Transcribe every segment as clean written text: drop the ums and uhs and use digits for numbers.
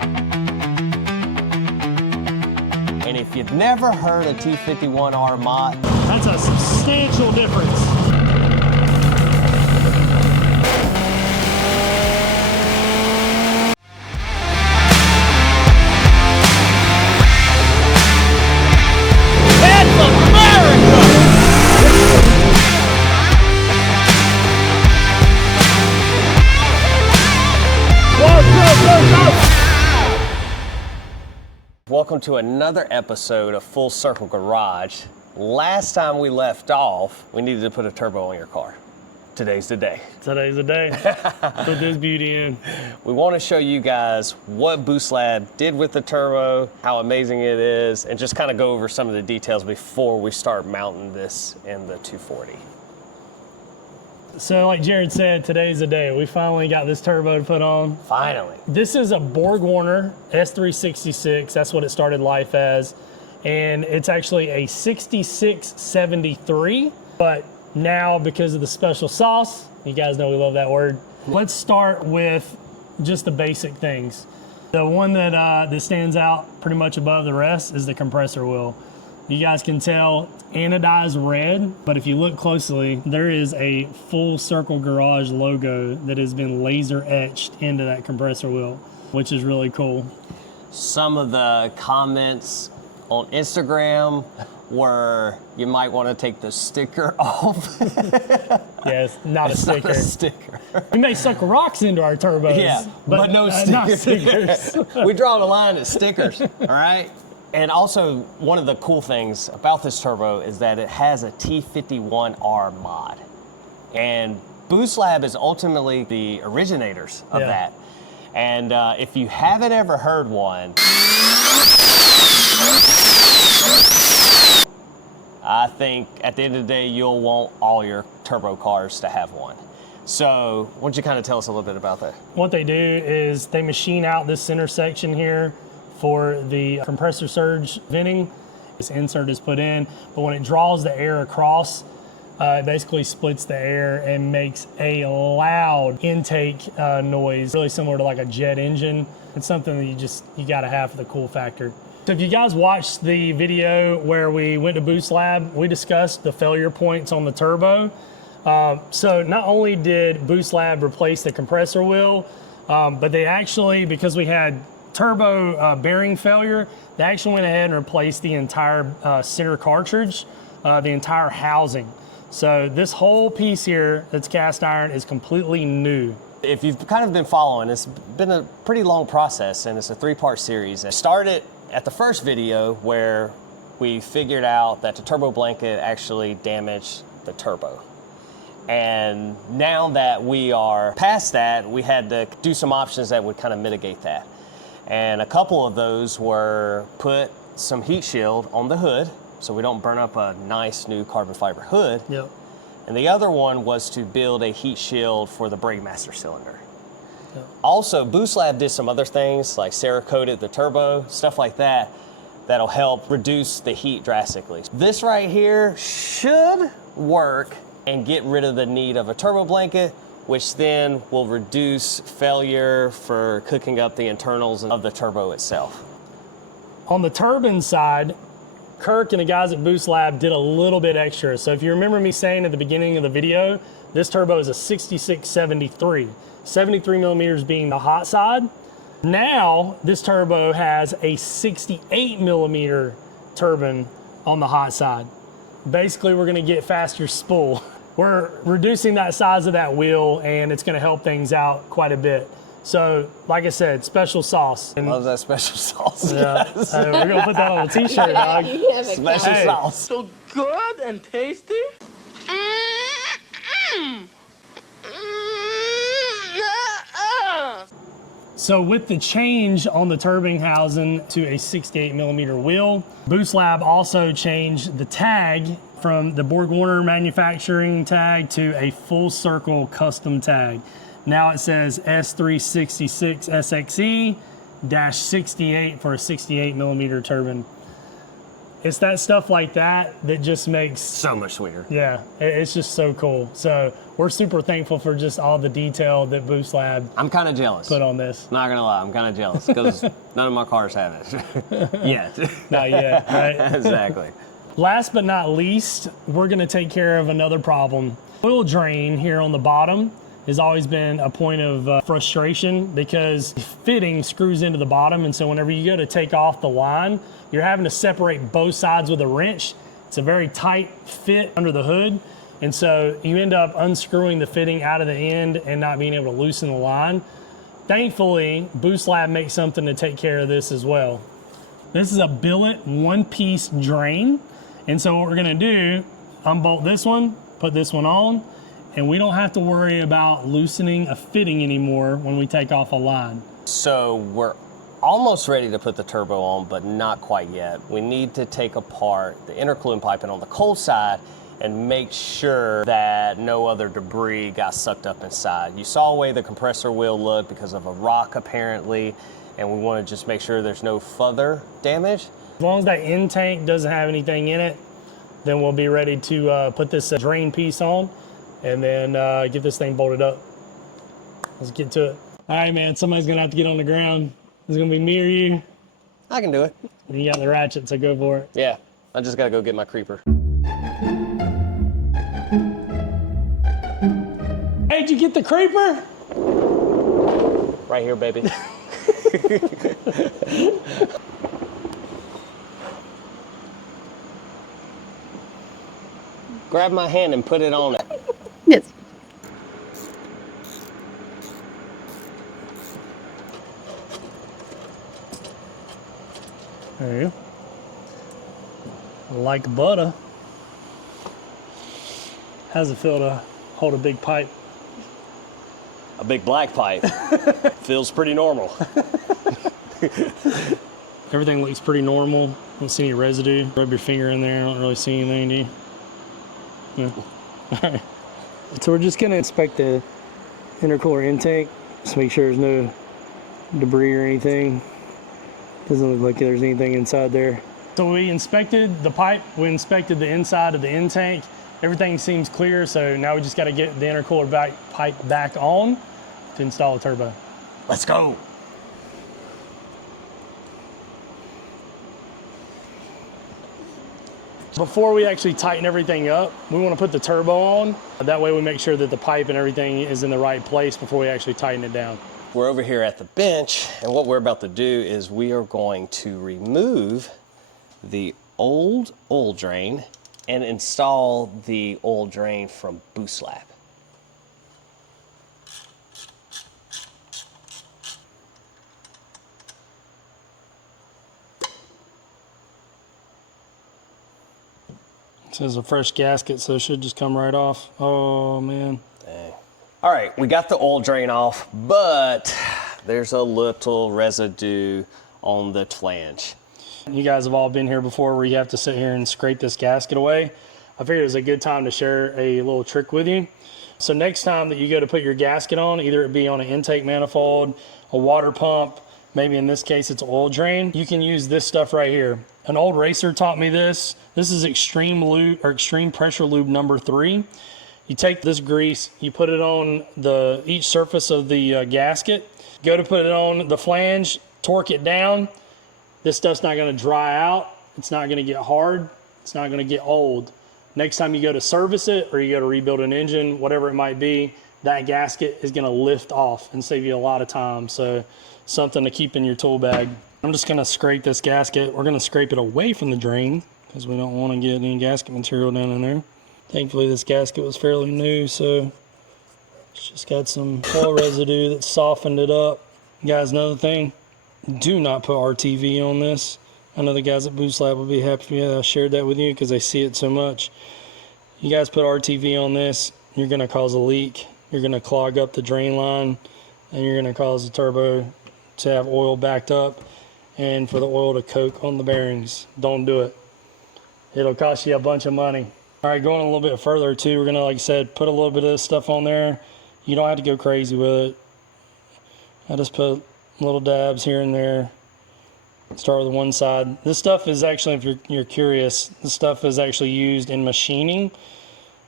And if you've never heard a T51R mod, that's a substantial difference. Welcome to another episode of Full Circle Garage. Last time we left off, we needed to put a turbo on your car. Today's the day. Today's the day. Put this beauty in. We want to show you guys what Boost Lab did with the turbo, how amazing it is, and just kind of go over some of the details before we start mounting this in the 240. So like Jared said, today's the day. We finally got this turbo to put on. Finally. This is a Borg-Warner S366. That's what it started life as. And it's actually a 6673. But now, because of the special sauce, you guys know we love that word. Let's start with just the basic things. The one that stands out pretty much above the rest is the compressor wheel. You guys can tell anodized red, but if you look closely, there is a Full Circle Garage logo that has been laser etched into that compressor wheel, which is really cool. Some of the comments on Instagram were, you might want to take the sticker off. Yes, not a sticker. Not a sticker. We may suck rocks into our turbos, Yeah, but no stickers. Not stickers. We draw the line at stickers, all right? And also, one of the cool things about this turbo is that it has a T51R mod. And Boost Lab is ultimately the originators of that. And if you haven't ever heard one, I think at the end of the day, you'll want all your turbo cars to have one. So why don't you kind of tell us a little bit about that? What they do is they machine out this center section here for the compressor surge venting. This insert is put in, but when it draws the air across, it basically splits the air and makes a loud intake noise, really similar to like a jet engine. It's something that you gotta have for the cool factor. So if you guys watched the video where we went to Boost Lab, we discussed the failure points on the turbo. So not only did Boost Lab replace the compressor wheel, but they actually, because we had turbo bearing failure, they actually went ahead and replaced the entire center cartridge, the entire housing. So this whole piece here that's cast iron is completely new. If you've kind of been following, it's been a pretty long process, and it's a 3-part series. It started at the first video where we figured out that the turbo blanket actually damaged the turbo. And now that we are past that, we had to do some options that would kind of mitigate that. And a couple of those were put some heat shield on the hood so we don't burn up a nice new carbon fiber hood. Yep. And the other one was to build a heat shield for the brake master cylinder. Yep. Also, Boost Lab did some other things like Cerakoted the turbo, stuff like that, that'll help reduce the heat drastically. This right here should work and get rid of the need of a turbo blanket, which then will reduce failure for cooking up the internals of the turbo itself. On the turbine side, Kirk and the guys at Boost Lab did a little bit extra. So if you remember me saying at the beginning of the video, this turbo is a 6673, 73 millimeters being the hot side. Now, this turbo has a 68 millimeter turbine on the hot side. Basically, we're gonna get faster spool. We're reducing that size of that wheel, and it's gonna help things out quite a bit. So, like I said, special sauce. And love that special sauce. yeah, we're gonna put that on a t-shirt, dog. Special sauce. So good and tasty. So with the change on the turbine housing to a 68 millimeter wheel, Boost Lab also changed the tag from the Borg-Warner manufacturing tag to a Full Circle custom tag. Now it says S13 240SX-68 for a 68 millimeter turbine. it's that stuff like that that just makes, So much sweeter. yeah, it's just so cool. So we're super thankful for just all the detail that Boost Lab I'm kind of jealous. put on this. Not gonna lie, I'm kind of jealous because none of my cars have it yet. Not yet, right? Exactly. Last but not least, we're gonna take care of another problem. Oil drain here on the bottom has always been a point of frustration because fitting screws into the bottom, and so whenever you go to take off the line, you're having to separate both sides with a wrench. It's a very tight fit under the hood, and so you end up unscrewing the fitting out of the end and not being able to loosen the line. Thankfully, Boost Lab makes something to take care of this as well. This is a billet one-piece drain, and so what we're gonna do, unbolt this one, put this one on, and we don't have to worry about loosening a fitting anymore when we take off a line. So we're almost ready to put the turbo on, but not quite yet. We need to take apart the intercooling piping on the cold side and make sure that no other debris got sucked up inside. You saw the way the compressor wheel looked because of a rock apparently, and we want to just make sure there's no further damage. As long as that end tank doesn't have anything in it, then we'll be ready to put this drain piece on and then get this thing bolted up. Let's get to it. All right, man, somebody's gonna have to get on the ground. It's gonna be me or you. I can do it. You got the ratchet, so go for it. Yeah, I just gotta go get my creeper. Hey, did you get the creeper? Right here, baby. Grab my hand and put it on it. Yes. There you go. Like butter. How's it feel to hold a big pipe? A big black pipe. Feels pretty normal. Everything looks pretty normal. Don't see any residue. Rub your finger in there. I don't really see anything, do you? No. All right. So we're just gonna inspect the intercooler intake. Just make sure there's no debris or anything. Doesn't look like there's anything inside there. So we inspected the pipe. We inspected the inside of the intake. Everything seems clear. So now we just got to get the intercooler pipe back on to install a turbo. Let's go. Before we actually tighten everything up, we want to put the turbo on. That way we make sure that the pipe and everything is in the right place before we actually tighten it down. We're over here at the bench, and what we're about to do is we are going to remove the old oil drain and install the oil drain from Boost Lab. This is a fresh gasket, so it should just come right off. Oh, man. Dang. All right, we got the oil drain off, but there's a little residue on the flange. You guys have all been here before where you have to sit here and scrape this gasket away. I figured it was a good time to share a little trick with you. So next time that you go to put your gasket on, either it be on an intake manifold, a water pump, maybe in this case it's oil drain, you can use this stuff right here. An old racer taught me this. This is extreme lube or extreme pressure lube number 3. You take this grease, you put it on each surface of the gasket, go to put it on the flange, torque it down. This stuff's not gonna dry out. It's not gonna get hard. It's not gonna get old. Next time you go to service it or you go to rebuild an engine, whatever it might be, that gasket is gonna lift off and save you a lot of time. So something to keep in your tool bag. I'm just gonna scrape this gasket. We're gonna scrape it away from the drain because we don't wanna get any gasket material down in there. Thankfully this gasket was fairly new, so it's just got some oil residue that softened it up. Guys, another thing, do not put RTV on this. I know the guys at Boost Lab will be happy I shared that with you because they see it so much. You guys put RTV on this, you're gonna cause a leak. You're gonna clog up the drain line and you're gonna cause the turbo to have oil backed up and for the oil to coke on the bearings. Don't do it. It'll cost you a bunch of money. All right, going a little bit further too, we're gonna, like I said, put a little bit of this stuff on there. You don't have to go crazy with it. I just put little dabs here and there Start with one side. This stuff is actually, if you're curious, this stuff is actually used in machining. You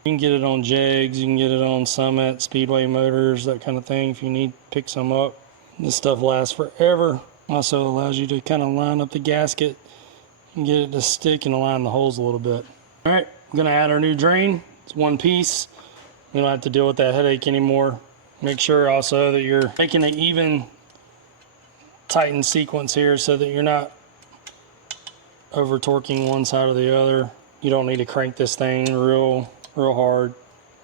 can get it on jegs, you can get it on Summit, Speedway motors, that kind of thing if you need to pick some up. This stuff lasts forever. Also allows you to kind of line up the gasket and get it to stick and align the holes a little bit. All right, I'm gonna add our new drain. It's one piece. We don't have to deal with that headache anymore. Make sure also that you're making an even tightened sequence here so that you're not over torquing one side or the other. You don't need to crank this thing real hard.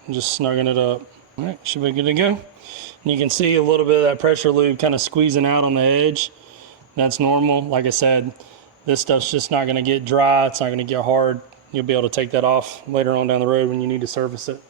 I'm just snugging it up. All right, should be good to go. And you can see a little bit of that pressure lube kind of squeezing out on the edge. That's normal. Like I said, this stuff's just not gonna get dry. It's not gonna get hard. You'll be able to take that off later on down the road when you need to service it.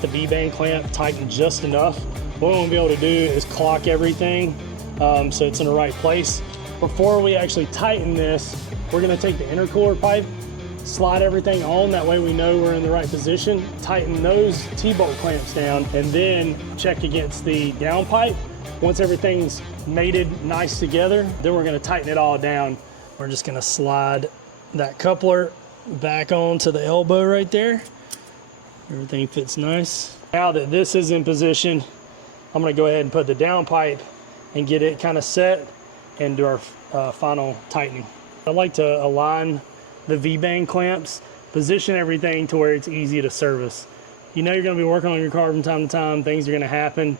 The V-band clamp tightened just enough. What we want to be able to do is clock everything so it's in the right place. Before we actually tighten this, we're going to take the intercooler pipe, slide everything on, that way we know we're in the right position, tighten those T-bolt clamps down, and then check against the down pipe. Once everything's mated nice together, then we're going to tighten it all down. We're just going to slide that coupler back onto the elbow right there. Everything fits nice. Now that this is in position, I'm gonna go ahead and put the down pipe and get it kind of set and do our final tightening. I like to align the V-band clamps, position everything to where it's easy to service. You know you're gonna be working on your car from time to time, things are gonna happen.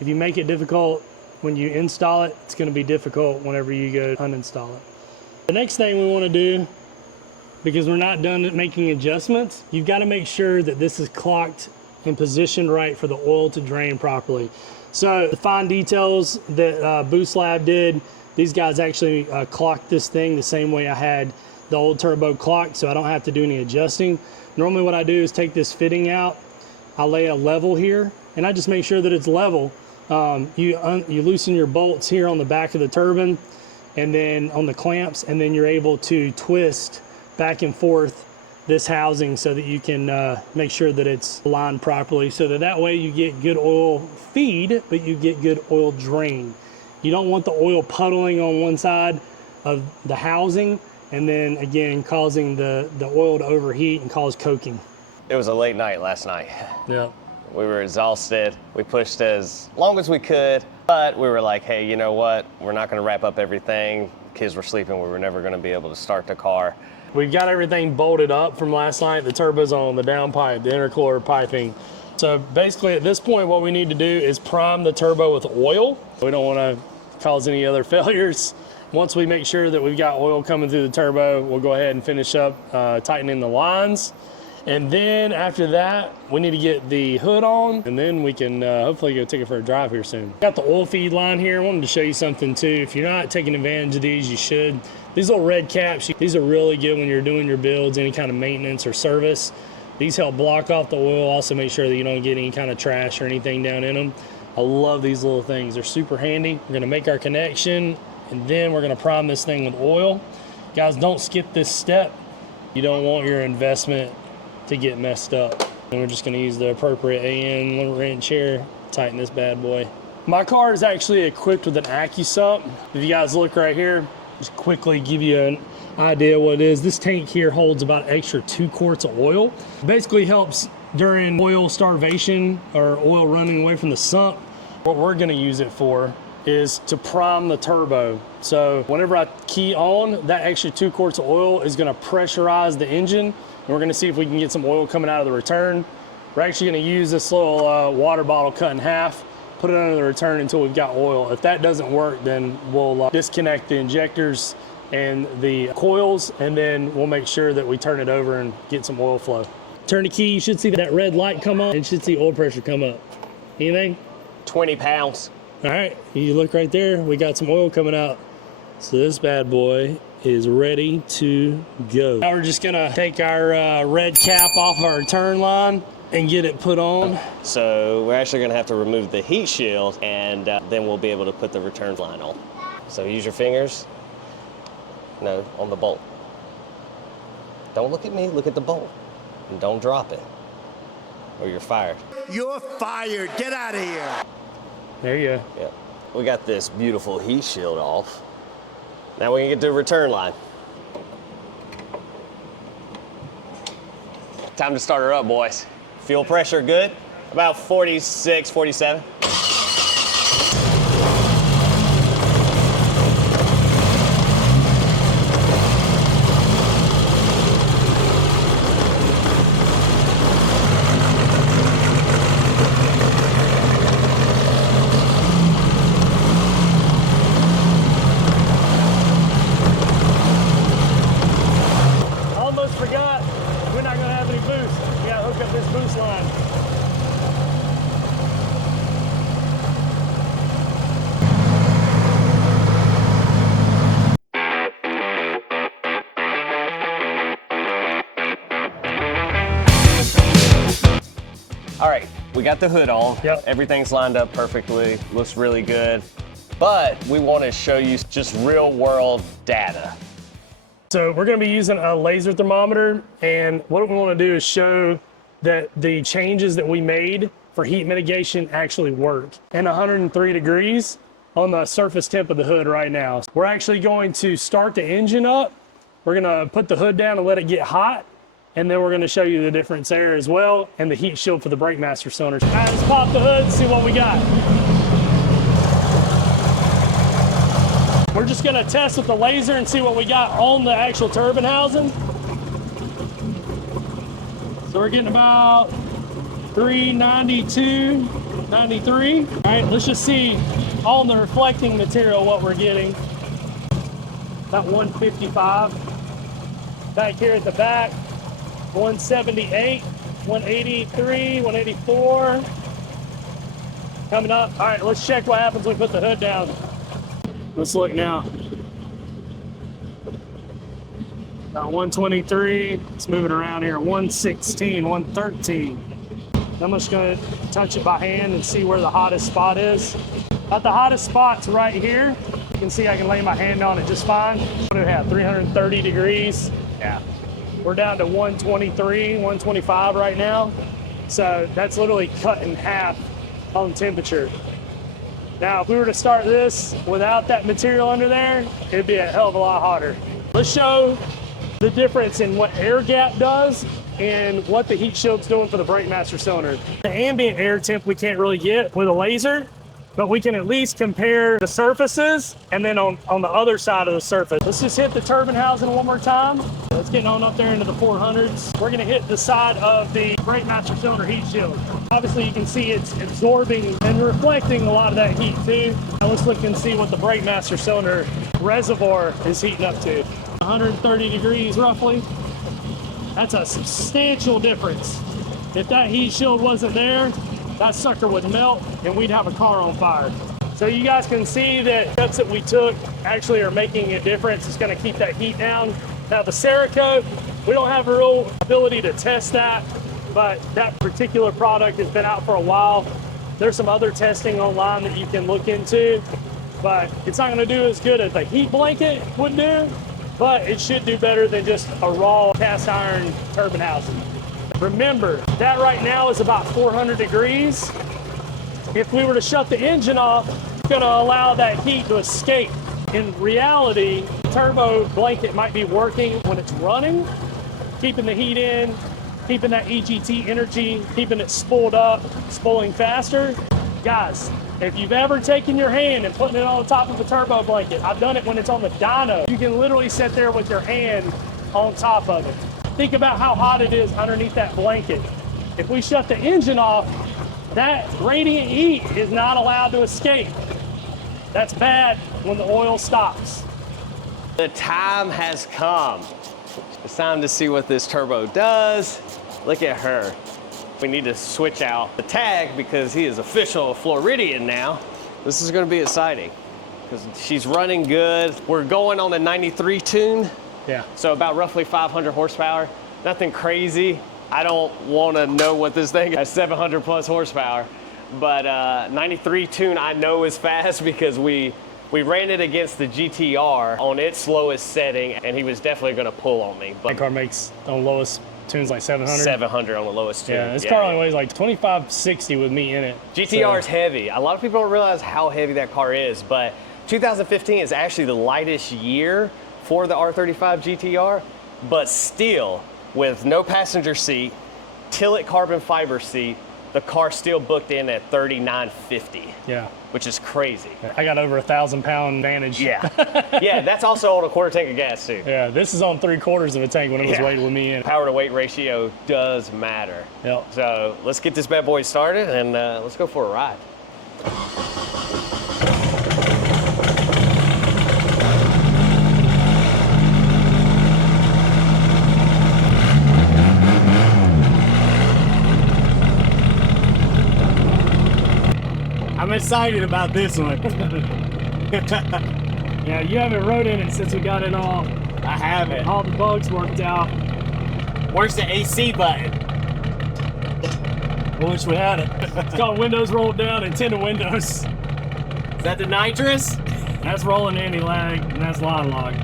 If you make it difficult when you install it, it's gonna be difficult whenever you go uninstall it. The next thing we wanna do, because we're not done making adjustments, you've got to make sure that this is clocked and positioned right for the oil to drain properly. So the fine details that Boost Lab did, these guys actually clocked this thing the same way I had the old turbo clocked, so I don't have to do any adjusting. Normally what I do is take this fitting out, I lay a level here, and I just make sure that it's level. You loosen your bolts here on the back of the turbine and then on the clamps, and then you're able to twist back and forth this housing so that you can make sure that it's aligned properly, so that way you get good oil feed, but you get good oil drain. You don't want the oil puddling on one side of the housing and then again causing the oil to overheat and cause coking. It was a late night last night. Yeah. We were exhausted. We pushed as long as we could, but we were like, hey, you know what? We're not gonna wrap up everything. Kids were sleeping. We were never gonna be able to start the car. We've got everything bolted up from last night, the turbo's on, the down pipe, the intercooler piping. So basically at this point, what we need to do is prime the turbo with oil. We don't want to cause any other failures. Once we make sure that we've got oil coming through the turbo, we'll go ahead and finish up tightening the lines. And then after that, we need to get the hood on, and then we can hopefully go take it for a drive here soon. Got the oil feed line here. I wanted to show you something too. If you're not taking advantage of these, you should. These little red caps, these are really good when you're doing your builds, any kind of maintenance or service. These help block off the oil, also make sure that you don't get any kind of trash or anything down in them. I love these little things. They're super handy. We're gonna make our connection, and then we're gonna prime this thing with oil. Guys, don't skip this step. You don't want your investment to get messed up. And we're just gonna use the appropriate AN little wrench here, tighten this bad boy. My car is actually equipped with an AccuSump. If you guys look right here, just quickly give you an idea what it is. This tank here holds about extra 2 quarts of oil. Basically helps during oil starvation or oil running away from the sump. What we're gonna use it for is to prime the turbo. So whenever I key on, that extra 2 quarts of oil is gonna pressurize the engine, and we're gonna see if we can get some oil coming out of the return. We're actually gonna use this little water bottle cut in half, put it under the return until we've got oil. If that doesn't work, then we'll disconnect the injectors and the coils, and then we'll make sure that we turn it over and get some oil flow. Turn the key, you should see that red light come on, and you should see oil pressure come up. Anything? 20 pounds. All right, you look right there, we got some oil coming out. So this bad boy is ready to go. Now we're just gonna take our red cap off our return line and get it put on. So we're actually gonna have to remove the heat shield, and then we'll be able to put the return line on. So use your fingers. No, on the bolt. Don't look at me, look at the bolt. And don't drop it, or you're fired. You're fired, get out of here. There you go. Yep. We got this beautiful heat shield off. Now we can get to the return line. Time to start her up, boys. Fuel pressure good? About 46, 47. Forgot, we're not gonna have any boost. We gotta hook up this boost line. All right, we got the hood on. Yep. Everything's lined up perfectly, looks really good. But we want to show you just real world data. So we're gonna be using a laser thermometer, and what we wanna do is show that the changes that we made for heat mitigation actually work. And 103 degrees on the surface temp of the hood right now. We're actually going to start the engine up. We're gonna put the hood down and let it get hot, and then we're gonna show you the difference there as well, and the heat shield for the brake master cylinder. All right, let's pop the hood and see what we got. We're just gonna test with the laser and see what we got on the actual turbine housing. So we're getting about 392, 93. All right, let's just see on the reflecting material what we're getting. About 155. Back here at the back, 178, 183, 184. Coming up. All right, let's check what happens when we put the hood down. Let's look now. About 123. It's moving around here. 116, 113. I'm just going to touch it by hand and see where the hottest spot is. About the hottest spot's right here. You can see I can lay my hand on it just fine. What do we have? 330 degrees. Yeah. We're down to 123, 125 right now. So that's literally cut in half on temperature. Now, if we were to start this without that material under there, it'd be a hell of a lot hotter. Let's show the difference in what air gap does and what the heat shield's doing for the brake master cylinder. The ambient air temp we can't really get with a laser, but we can at least compare the surfaces and then on the other side of the surface. Let's just hit the turbine housing one more time. It's getting on up there into the 400s. We're gonna hit the side of the brake master cylinder heat shield. Obviously you can see it's absorbing and reflecting a lot of that heat too. Now let's look and see what the brake master cylinder reservoir is heating up to. 130 degrees roughly. That's a substantial difference. If that heat shield wasn't there, that sucker would melt and we'd have a car on fire. So you guys can see that cuts that we took actually are making a difference. It's gonna keep that heat down. Now the Cerakote, we don't have a real ability to test that, but that particular product has been out for a while. There's some other testing online that you can look into, but it's not gonna do as good as the heat blanket would do, but it should do better than just a raw cast iron turbine housing. Remember, that right now is about 400 degrees. If we were to shut the engine off, it's gonna allow that heat to escape. In reality, turbo blanket might be working when it's running, keeping the heat in, keeping that EGT energy, keeping it spooled up, spooling faster. Guys, if you've ever taken your hand and putting it on the top of a turbo blanket, I've done it when it's on the dyno. You can literally sit there with your hand on top of it. Think about how hot it is underneath that blanket. If we shut the engine off, that radiant heat is not allowed to escape. That's bad when the oil stops. The time has come. It's time to see what this turbo does. Look at her. We need to switch out the tag because he is official Floridian now. This is going to be exciting. because she's running good. We're going on the 93 tune. Yeah. So about roughly 500 horsepower. Nothing crazy. I don't want to know what this thing has 700 plus horsepower, but 93 tune I know is fast because we ran it against the GTR on its slowest setting, and he was definitely going to pull on me. But That car makes on the lowest tunes like 700. 700 on the lowest tune. Yeah, this car only weighs like 2560 with me in it. GTR is heavy. A lot of people don't realize how heavy that car is, but 2015 is actually the lightest year for the R35 GTR, but still, with no passenger seat, Billet carbon fiber seat, the car still booked in at 3950. Yeah. Which is crazy. I got over 1,000-pound advantage. Yeah. Yeah, that's also on a quarter tank of gas too. Yeah, this is on 3/4 of a tank when it was weighted with me in. Power to weight ratio does matter. Yep. So let's get this bad boy started and let's go for a ride. I'm excited about this one. Yeah, you haven't rode in it since we got it all the bugs worked out. Where's the AC button? I wish we had it. It's got windows rolled down and tinted windows. Is that the nitrous? That's rolling anti-lag, and that's line lock.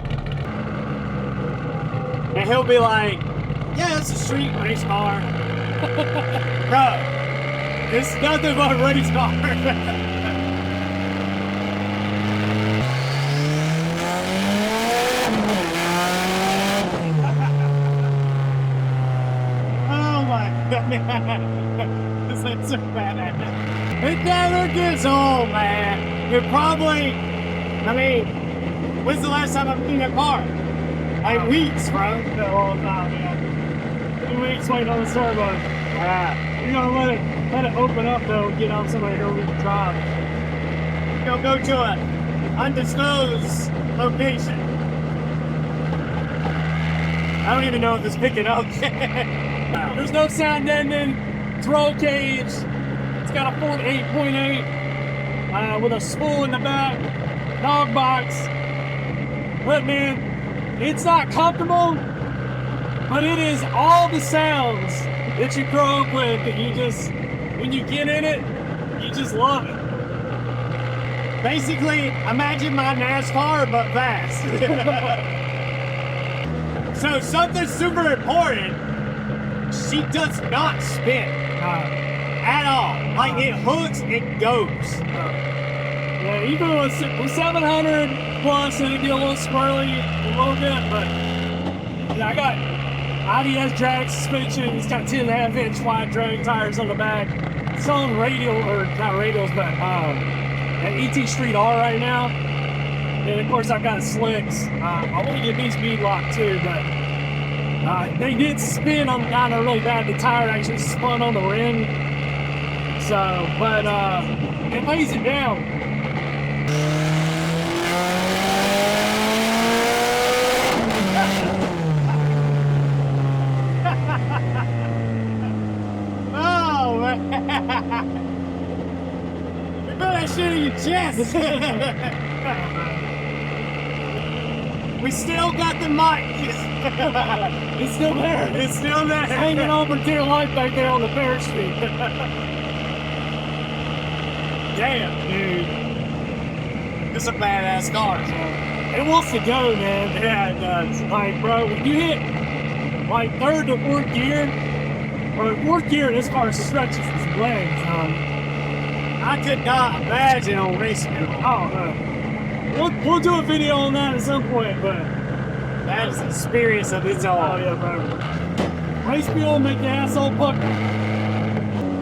And he'll be like, yeah, it's a street race car. Bro, it's nothing but a race car. Oh my god. This is so bad. It never gets old, man. It probably, I mean, when's the last time I've seen a car? Like weeks, bro. Been a long time, yeah. 2 weeks waiting on the turbo. Yeah. You're gonna let it open up though, and get on somebody who can drive. Go to an undisclosed location. I don't even know if it's picking up. There's no sound ending. It's roll cage. It's got a 8.8 with a spool in the back. Dog box. But man, it's not comfortable, but it is all the sounds that you grow up with that you just, when you get in it, you just love it. Basically, imagine my NASCAR, but fast. So something super important, she does not spin at all. Like it hooks, it goes. Yeah, even with 700 plus, it'd be a little squirrely a little bit, but yeah, I got IDS drag suspension. It's got 10.5-inch wide drag tires on the back. It's on radial, or not radials, but at ET Street R right now. And of course, I've got slicks. I want to get these bead locked too, but they did spin on kind of really bad. The tire actually spun on the rim. So, but it lays it down. Oh man! You put that shit in your chest. We still got the mic. It's still there. It's still there. It's hanging on for dear life back there on the parachute. Damn, dude. It's a badass car. It wants to go, man. Yeah, it does. Like, bro, when you hit like 3rd to 4th gear, or 4th gear, this car stretches its legs. I could not imagine on racing. Oh, no. We'll do a video on that at some point, but That is an experience of its own. oh yeah, bro. Race fuel make the asshole pucker.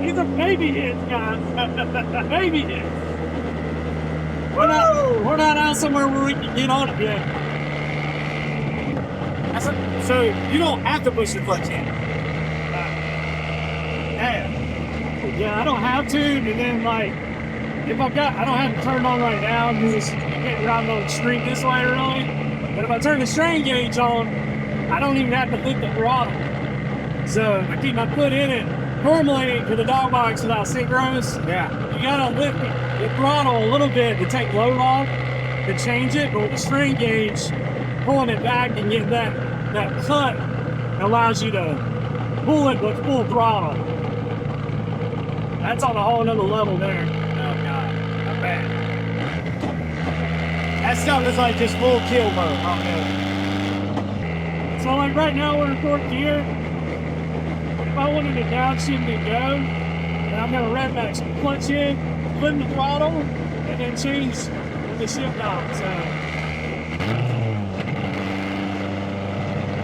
These are baby hits, guys. Baby hits. We're not out somewhere where we can get on it yet. So you don't have to push the clutch in. Yeah, I don't have to, and then like, if I don't have it turned on right now, because you can't ride on the street this way really. But if I turn the strain gauge on, I don't even have to lift the throttle. So if I keep my foot in it, normally for the dog box without synchros, Yeah. you gotta lift the throttle a little bit to take load off. to change it, but with the strain gauge, pulling it back and getting that cut allows you to pull it with full throttle. That's on a whole nother level there. Oh God, not bad. That stuff is like just full kill mode. Oh, man. So like right now we're in fourth gear. If I wanted to downshift and go, then I'm gonna rev max clutch in, flip the throttle, and then change the shift knob. So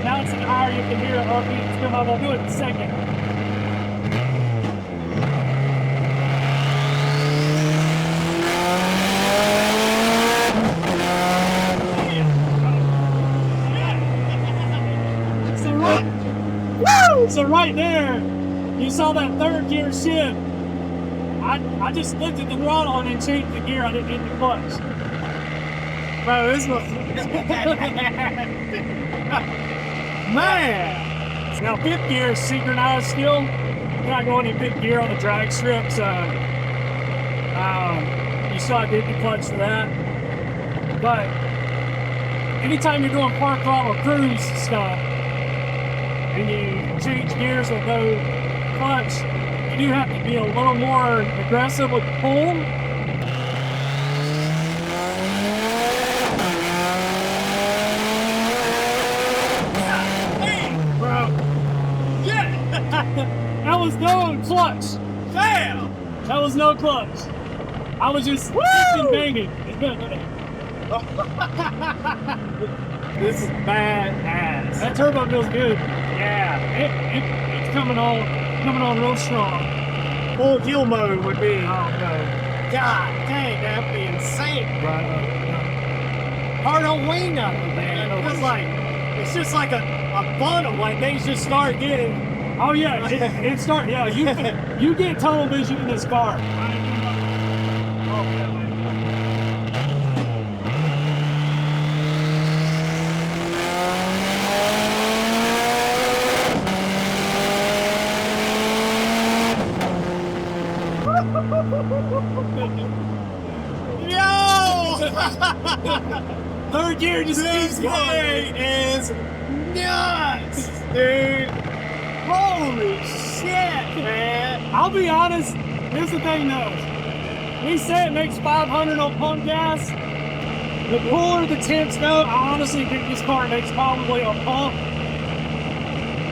now it's an hour, you can hear it RPMs come up. I'll do it in a second. So right there, you saw that third gear shift. I just lifted the throttle and then changed the gear. I didn't hit the clutch. Bro, this was man. Now fifth gear is synchronized still. You're not going in fifth gear on the drag strip, so you still have to hit the clutch for that. But anytime you're doing park throttle cruise stuff, and you change gears with no clutch, you do have to be a little more aggressive with the pull. Bro. Yeah! That was no clutch. Damn! That was no clutch. I was just banging. This is badass. That turbo feels good. Yeah, it's coming on real strong. Full kill mode would be. Oh no! God dang, that'd be insane. Right. Hard on wing nothing, man. It's just like a funnel. Like things just start getting. Oh yeah, it start. Yeah, you get tunnel vision in this car. Oh yeah. Yo! Third gear just keeps going. Is nuts, dude. Holy shit, man. I'll be honest, here's the thing though. He said it makes 500 on pump gas. The cooler the temps go, I honestly think this car makes probably a pump.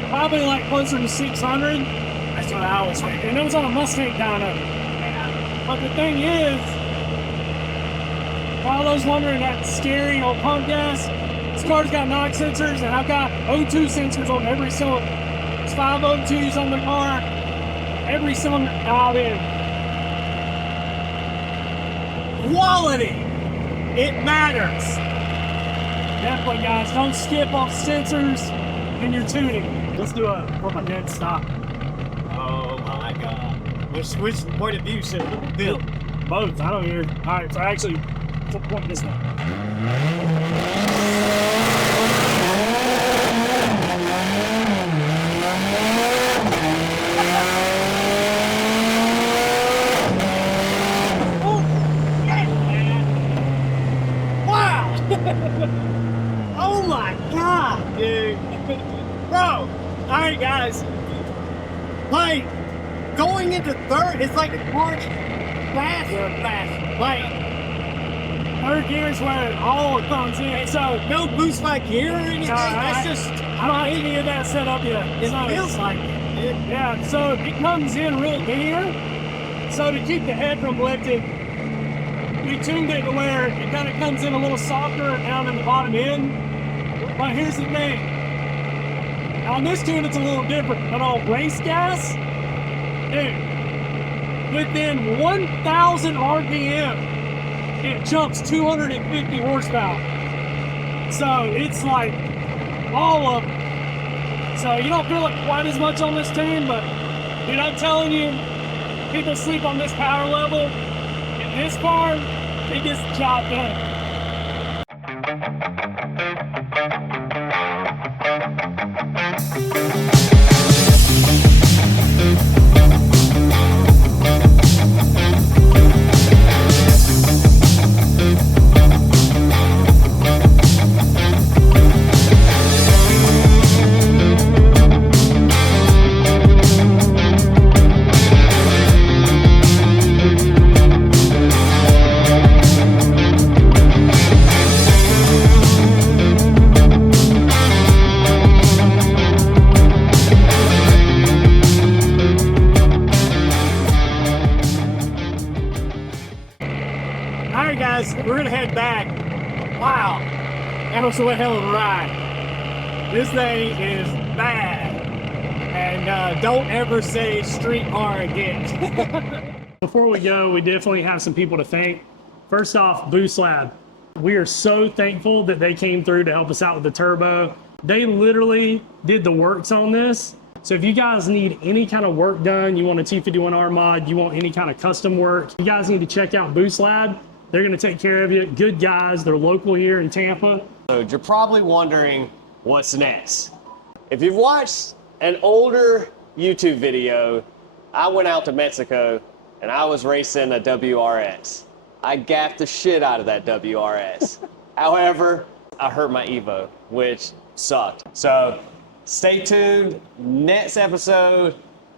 Probably like closer to 600. That's what I was thinking. And it was on a Mustang dyno. But the thing is, for all those wondering that scary old pump gas, this car's got knock sensors, and I've got O2 sensors on every cylinder. It's 5 O2s on the car, every cylinder dialed in. Quality, it matters. Definitely, guys, don't skip off sensors in your tuning. Let's do a from a dead stop. Oh my God. Which point of view should it be? Both. I don't hear. All right, so actually, let's point this way. Wow! Oh my God, dude. Bro, all right, guys. Like, going into third, it's like it's more fast. Like, third gear is where it all comes in. So, no boost by gear or anything. That's just, I don't have any of that set up yet. It feels like it. Yeah, so it comes in real linear. So, to keep the head from lifting, we tuned it to where it kind of comes in a little softer down in the bottom end. But here's the thing. On this tune, it's a little different. But on race gas, dude, within 1,000 RPM, it jumps 250 horsepower. So it's like all of it. So you don't feel it quite as much on this tune, but dude, I'm telling you, people sleep on this power level. In this car, it gets the job done. guys, we're gonna head back. Wow, that was one hell of a ride. This thing is bad. And don't ever say street car again. Before we go, we definitely have some people to thank. First off, Boost Lab. We are so thankful that they came through to help us out with the turbo. They literally did the works on this. So if you guys need any kind of work done, you want a T51R mod, you want any kind of custom work, you guys need to check out Boost Lab. They're gonna take care of you. Good guys, they're local here in Tampa. So you're probably wondering what's next. If you've watched an older YouTube video, I went out to Mexico and I was racing a WRS. I gapped the shit out of that WRS. However, I hurt my Evo, which sucked. So stay tuned, next episode,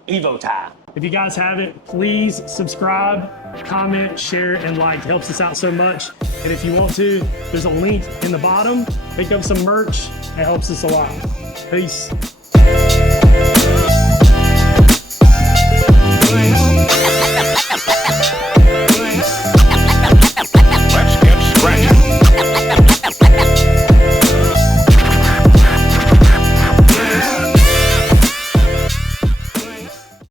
Evo time. If you guys haven't, please subscribe, comment, share, and like. It helps us out so much. And if you want to, there's a link in the bottom. Pick up some merch. It helps us a lot. Peace.